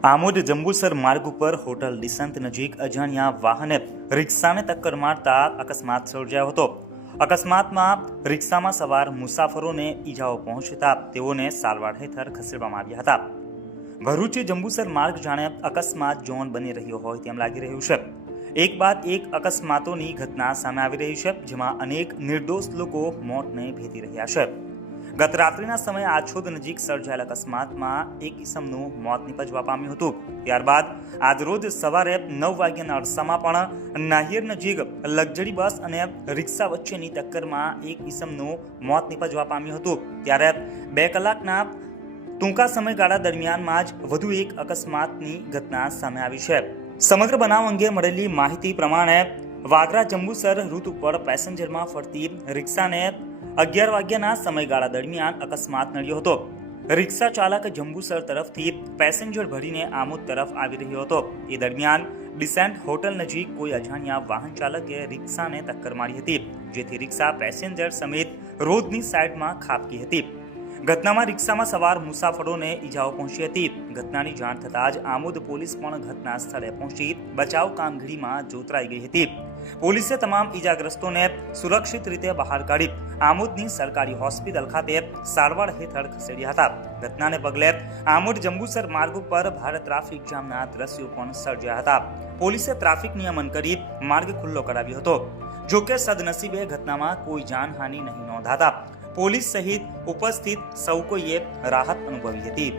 આમોદ જંબુસર માર્ગ ઉપર hotel decent નજીક અજાણ્યા વાહને રિક્ષાને ટક્કર મારતા અકસ્માત સર્જાયો હતો। અકસ્માતમાં રિક્ષામાં સવાર મુસાફરોને ઈજાઓ પહોંચતા તેઓને સારવાર હેઠળ ખસેડવામાં આવ્યા હતા। ભરૂચ જંબુસર માર્ગ જાણે અકસ્માત ઝોન બની રહ્યો હોય તેમ લાગી રહ્યું છે। એક બાદ એક અકસ્માતોની ઘટના સામે આવી રહી છે, જેમાં અનેક નિર્દોષ લોકો મોતને ભેટી રહ્યા છે। ગત રાત્રિના સમયે આછોદ નજીક સર્જાયેલ અકસ્માતમાં એક ઈસમનું મોત નિપજવા પામ્યું હતું। ત્યારબાદ આજરોજ સવારે 9 વાગ્યાના અરસામાં પણ નાહિર નજીક લક્ઝરી બસ અને રિક્ષા વચ્ચેની ટક્કરમાં એક ઈસમનું મોત નિપજવા પામ્યું હતું। ત્યારે 2 કલાકના ટૂંકા સમયગાળા દરમિયાનમાં જ વધુ એક અકસ્માતની ઘટના સામે આવી છે। સમગ્ર બનાવ અંગે મળેલી માહિતી પ્રમાણે વાગરા જંબુસર રૂટ ઉપર પેસેન્જરમાં ફરતી રિક્ષાને 11 વાગ્યાના સમયગાળા દરમિયાન અકસ્માત નડ્યો હતો। રિક્ષા ચાલક જંબુસર તરફથી પેસેન્જર ભરીને આમોદ તરફ આવી રહ્યો હતો। એ દરમિયાન ડિસેન્ટ હોટલ નજીક કોઈ અજાણ્યા વાહન ચાલકે રિક્ષાને ટક્કર મારી હતી, જેથી રિક્ષા પેસેન્જર સમેત રોડની સાઈડમાં ખાબકી હતી। ઘટનામાં રિક્ષામાં સવાર મુસાફરોને ઈજાઓ પહોંચી હતી। ઘટનાની જાણ થતાં જ આમોદ પોલીસ પણ ઘટના સ્થળે પહોંચી બચાવ કામગીરીમાં જોતરાઈ ગઈ હતી। પોલીસે તમામ ઈજાગ્રસ્તોને સુરક્ષિત રીતે બહાર કાઢી આમોદની સરકારી હોસ્પિટલ ખાતે સારવાર હેઠળ ખસેડ્યા હતા। ઘટનાને પગલે આમોદ જંબુસર માર્ગ ઉપર ભારે ટ્રાફિક જામના દ્રશ્યો પણ સર્જાયા હતા। પોલીસે ટ્રાફિક નિયમન કરી માર્ગ ખુલ્લો કરાવ્યો હતો। જોકે સદનસીબે ઘટનામાં કોઈ જાનહાનિ નહીં નોંધાતા પોલીસ સહિત ઉપસ્થિત સૌ કોઈએ રાહત અનુભવી હતી।